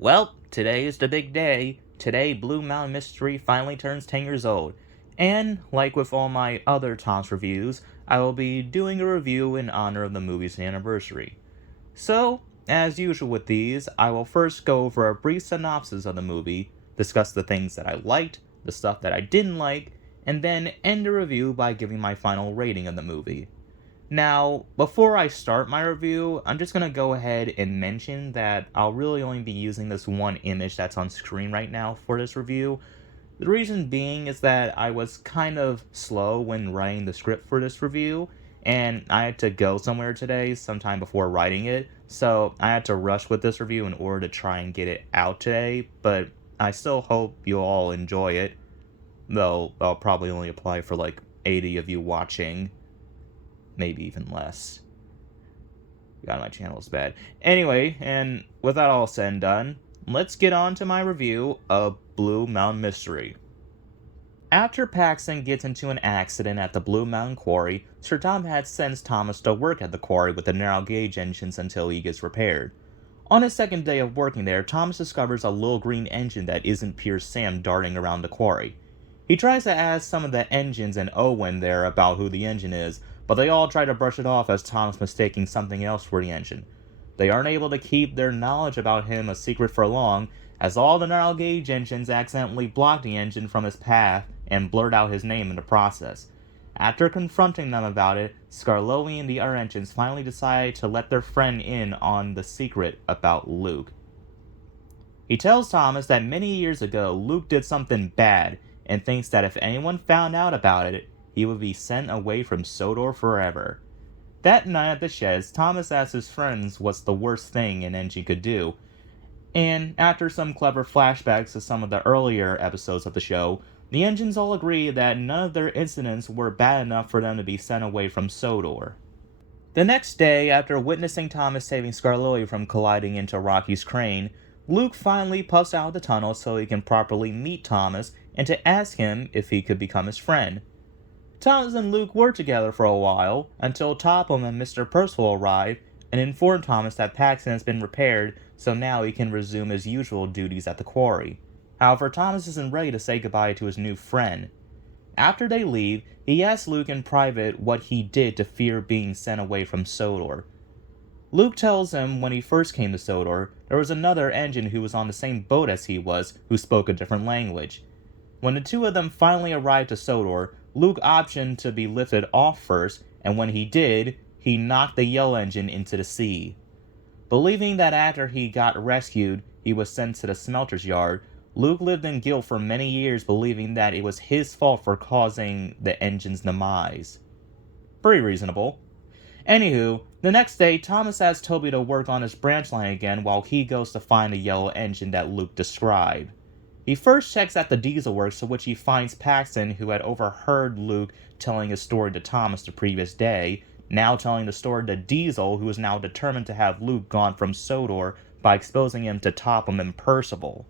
Well, today is the big day. Today, Blue Mountain Mystery finally turns 10 years old. And, like with all my other Tom's reviews, I will be doing a review in honor of the movie's anniversary. So, as usual with these, I will first go over a brief synopsis of the movie, discuss the things that I liked, the stuff that I didn't like, and then end the review by giving my final rating of the movie. Now, before I start my review, I'm just gonna go ahead and mention that I'll really only be using this one image that's on screen right now for this review. The reason being is that I was kind of slow when writing the script for this review, and I had to go somewhere today sometime before writing it, so I had to rush with this review in order to try and get it out today, but I still hope you all enjoy it, though I'll probably only apply for like 80 of you watching, maybe even less. God, my channel is bad. Anyway, and with that all said and done, let's get on to my review of Blue Mountain Mystery. After Paxton gets into an accident at the Blue Mountain Quarry, Sir Tom had sends Thomas to work at the quarry with the narrow gauge engines until he gets repaired. On his second day of working there, Thomas discovers a little green engine that isn't pure sand darting around the quarry. He tries to ask some of the engines and Owen there about who the engine is, but they all try to brush it off as Tom's mistaking something else for the engine. They aren't able to keep their knowledge about him a secret for long, as all the narrow gauge engines accidentally block the engine from his path and blurt out his name in the process. After confronting them about it, Scarlowi and the other engines finally decide to let their friend in on the secret about Luke. He tells Thomas that many years ago Luke did something bad and thinks that if anyone found out about it, he would be sent away from Sodor forever. That night at the sheds, Thomas asks his friends what's the worst thing an engine could do, and after some clever flashbacks to some of the earlier episodes of the show, the engines all agree that none of their incidents were bad enough for them to be sent away from Sodor. The next day, after witnessing Thomas saving Scarlowi from colliding into Rocky's crane, Luke finally puffs out of the tunnel so he can properly meet Thomas and to ask him if he could become his friend. Thomas and Luke were together for a while until Topham and Mr. Percival arrive and inform Thomas that Paxton has been repaired, so now he can resume his usual duties at the quarry. However, Thomas isn't ready to say goodbye to his new friend. After they leave, he asks Luke in private what he did to fear being sent away from Sodor. Luke tells him when he first came to Sodor, there was another engine who was on the same boat as he was, who spoke a different language. When the two of them finally arrived to Sodor, Luke optioned to be lifted off first, and when he did, he knocked the yellow engine into the sea. Believing that after he got rescued, he was sent to the smelter's yard, Luke lived in guilt for many years, believing that it was his fault for causing the engine's demise. Pretty reasonable. Anywho, the next day, Thomas asks Toby to work on his branch line again while he goes to find the yellow engine that Luke described. He first checks at the diesel works, to which he finds Paxton, who had overheard Luke telling his story to Thomas the previous day, now telling the story to Diesel, who is now determined to have Luke gone from Sodor by exposing him to Topham and Percival.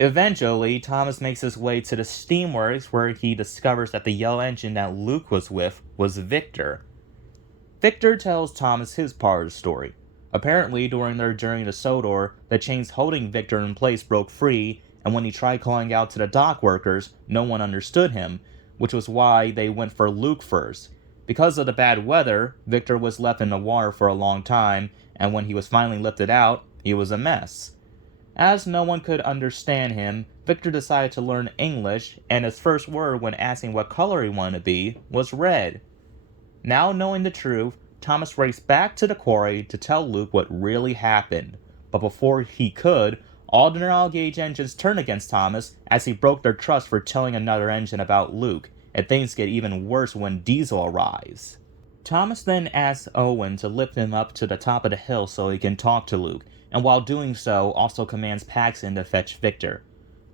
Eventually, Thomas makes his way to the steamworks where he discovers that the yellow engine that Luke was with was Victor. Victor tells Thomas his part of the story. Apparently, during their journey to Sodor, the chains holding Victor in place broke free, and when he tried calling out to the dock workers, no one understood him, which was why they went for Luke first. Because of the bad weather, Victor was left in the water for a long time, and when he was finally lifted out, he was a mess. As no one could understand him, Victor decided to learn English, and his first word when asking what color he wanted to be was red. Now knowing the truth, Thomas raced back to the quarry to tell Luke what really happened, but before he could, all the narrow gauge engines turned against Thomas as he broke their trust for telling another engine about Luke, and things get even worse when Diesel arrives. Thomas then asks Owen to lift him up to the top of the hill so he can talk to Luke, and while doing so, also commands Paxton to fetch Victor.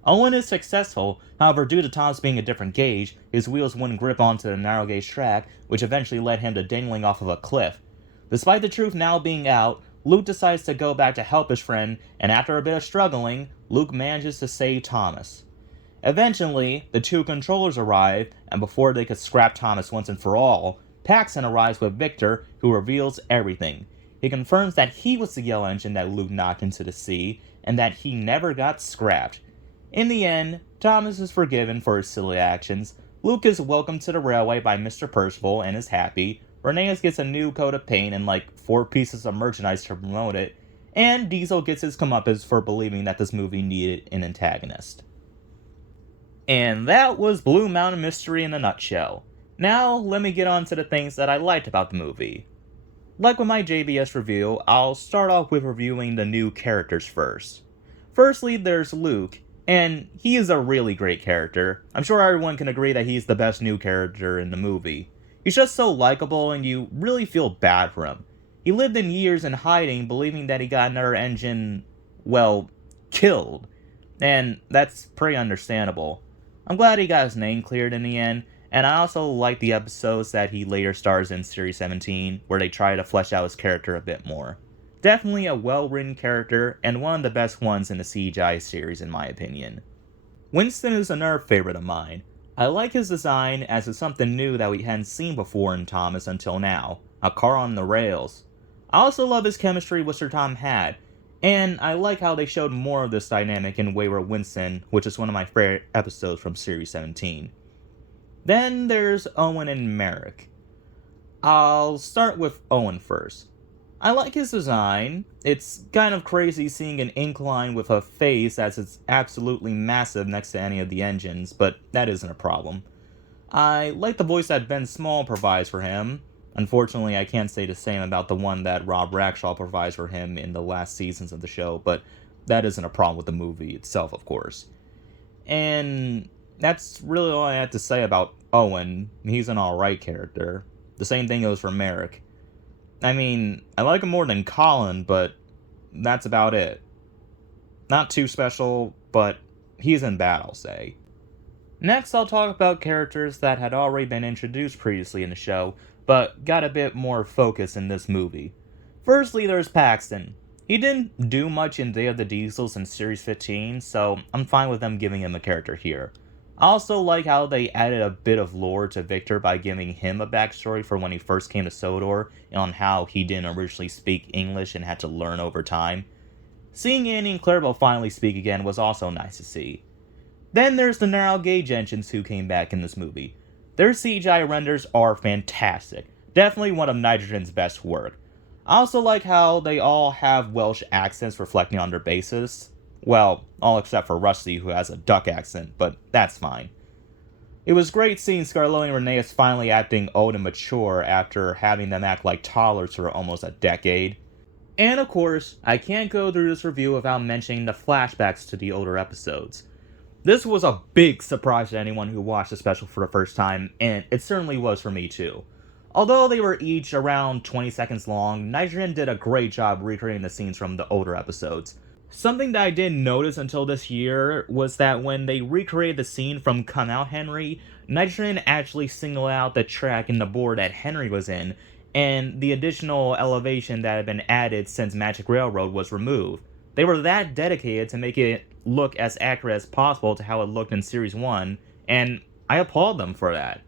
Owen is successful, however due to Thomas being a different gauge, his wheels wouldn't grip onto the narrow gauge track, which eventually led him to dangling off of a cliff. Despite the truth now being out, Luke decides to go back to help his friend, and after a bit of struggling, Luke manages to save Thomas. Eventually, the two controllers arrive, and before they could scrap Thomas once and for all, Paxton arrives with Victor, who reveals everything. He confirms that he was the yellow engine that Luke knocked into the sea, and that he never got scrapped. In the end, Thomas is forgiven for his silly actions, Luke is welcomed to the railway by Mr. Percival and is happy, Rhaenyra gets a new coat of paint and like 4 pieces of merchandise to promote it, and Diesel gets his comeuppance for believing that this movie needed an antagonist. And that was Blue Mountain Mystery in a nutshell. Now, let me get on to the things that I liked about the movie. Like with my JBS review, I'll start off with reviewing the new characters first. Firstly, there's Luke, and he is a really great character. I'm sure everyone can agree that he's the best new character in the movie. He's just so likable and you really feel bad for him. He lived in years in hiding, believing that he got another engine, well, killed. And that's pretty understandable. I'm glad he got his name cleared in the end, and I also like the episodes that he later stars in Series 17, where they try to flesh out his character a bit more. Definitely a well-written character, and one of the best ones in the CGI series in my opinion. Winston is another favorite of mine. I like his design as it's something new that we hadn't seen before in Thomas until now, a car on the rails. I also love his chemistry with Sir Tom had, and I like how they showed more of this dynamic in Wayward Winston, which is one of my favorite episodes from Series 17. Then there's Owen and Merrick. I'll start with Owen first. I like his design. It's kind of crazy seeing an incline with a face as it's absolutely massive next to any of the engines, but that isn't a problem. I like the voice that Ben Small provides for him. Unfortunately, I can't say the same about the one that Rob Rackshaw provides for him in the last seasons of the show, but that isn't a problem with the movie itself, of course. And that's really all I have to say about Owen. He's an alright character. The same thing goes for Merrick. I mean, I like him more than Colin, but that's about it. Not too special, but he's in bad, I'll say. Next, I'll talk about characters that had already been introduced previously in the show, but got a bit more focus in this movie. Firstly, there's Paxton. He didn't do much in Day of the Diesels in Series 15, so I'm fine with them giving him a character here. I also like how they added a bit of lore to Victor by giving him a backstory for when he first came to Sodor, and on how he didn't originally speak English and had to learn over time. Seeing Annie and Clarabelle finally speak again was also nice to see. Then there's the narrow gauge engines who came back in this movie. Their CGI renders are fantastic, definitely one of Nitrogen's best work. I also like how they all have Welsh accents reflecting on their bases. Well, all except for Rusty, who has a duck accent, but that's fine. It was great seeing Scarlett and Rhaenyra finally acting old and mature after having them act like toddlers for almost a decade. And of course, I can't go through this review without mentioning the flashbacks to the older episodes. This was a big surprise to anyone who watched the special for the first time, and it certainly was for me too. Although they were each around 20 seconds long, Nitrogen did a great job recreating the scenes from the older episodes. Something that I didn't notice until this year was that when they recreated the scene from Come Out Henry, Nitrogen actually singled out the track and the board that Henry was in, and the additional elevation that had been added since Magic Railroad was removed. They were that dedicated to make it look as accurate as possible to how it looked in Series 1, and I applaud them for that.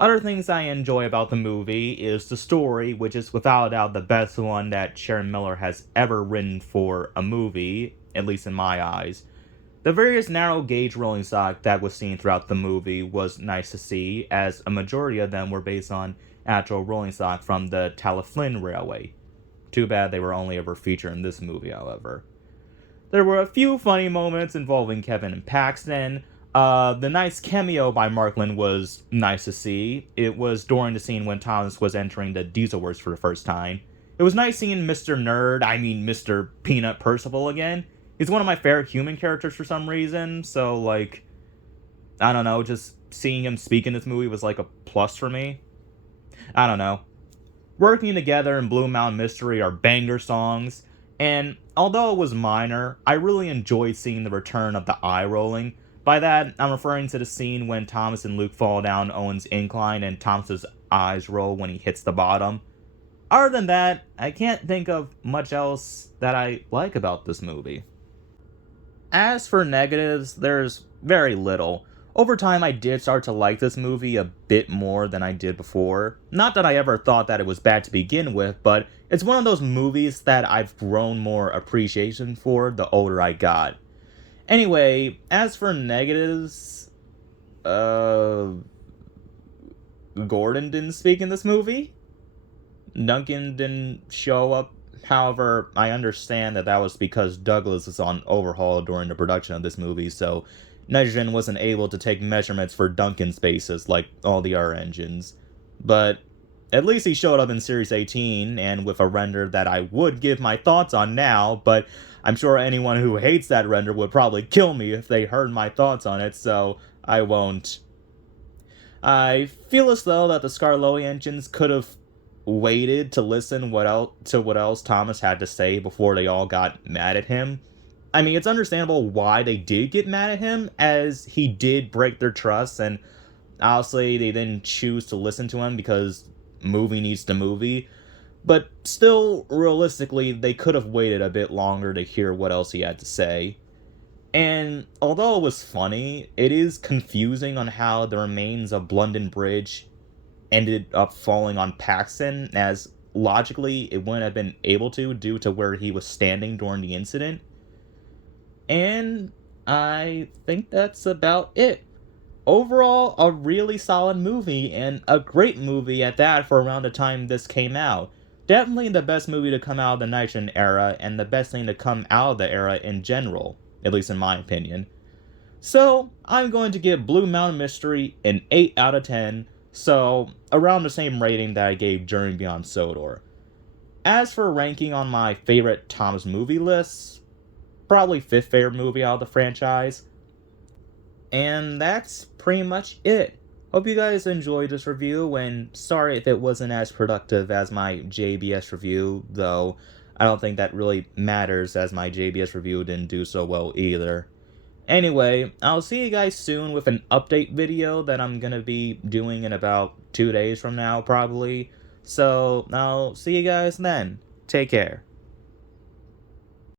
Other things I enjoy about the movie is the story, which is without a doubt the best one that Sharon Miller has ever written for a movie, at least in my eyes. The various narrow gauge rolling stock that was seen throughout the movie was nice to see, as a majority of them were based on actual rolling stock from the Talyllyn Railway. Too bad they were only ever featured in this movie, however. There were a few funny moments involving Kevin and Paxton. The nice cameo by Markland was nice to see. It was during the scene when Thomas was entering the Diesel Works for the first time. It was nice seeing Mr. Peanut Percival again. He's one of my favorite human characters for some reason, so I don't know, just seeing him speak in this movie was like a plus for me. I don't know. Working together in Blue Mountain Mystery are banger songs, and although it was minor, I really enjoyed seeing the return of the eye rolling. By that, I'm referring to the scene when Thomas and Luke fall down Owen's incline and Thomas's eyes roll when he hits the bottom. Other than that, I can't think of much else that I like about this movie. As for negatives, there's very little. Over time, I did start to like this movie a bit more than I did before. Not that I ever thought that it was bad to begin with, but it's one of those movies that I've grown more appreciation for the older I got. Anyway, as for negatives, uh, Gordon didn't speak in this movie. Duncan didn't show up. However, I understand that was because Douglas was on overhaul during the production of this movie, so Nitrogen wasn't able to take measurements for Duncan's bases like all the other engines. But at least he showed up in Series 18, and with a render that I would give my thoughts on now, but I'm sure anyone who hates that render would probably kill me if they heard my thoughts on it, so I won't. I feel as though that the Scarloy engines could have waited to listen what else Thomas had to say before they all got mad at him. I mean, it's understandable why they did get mad at him, as he did break their trust, and obviously they didn't choose to listen to him because movie needs the movie. But still, realistically, they could have waited a bit longer to hear what else he had to say. And although it was funny, it is confusing on how the remains of London Bridge ended up falling on Paxton, as logically it wouldn't have been able to due to where he was standing during the incident. And I think that's about it. Overall, a really solid movie, and a great movie at that for around the time this came out. Definitely the best movie to come out of the Nitrogen era, and the best thing to come out of the era in general, at least in my opinion. So, I'm going to give Blue Mountain Mystery an 8 out of 10, so around the same rating that I gave Journey Beyond Sodor. As for ranking on my favorite Tom's movie lists, probably 5th favorite movie out of the franchise. And that's pretty much it. Hope you guys enjoyed this review, and sorry if it wasn't as productive as my JBS review, though I don't think that really matters as my JBS review didn't do so well either. Anyway, I'll see you guys soon with an update video that I'm gonna be doing in about 2 days from now, probably. So, I'll see you guys then. Take care.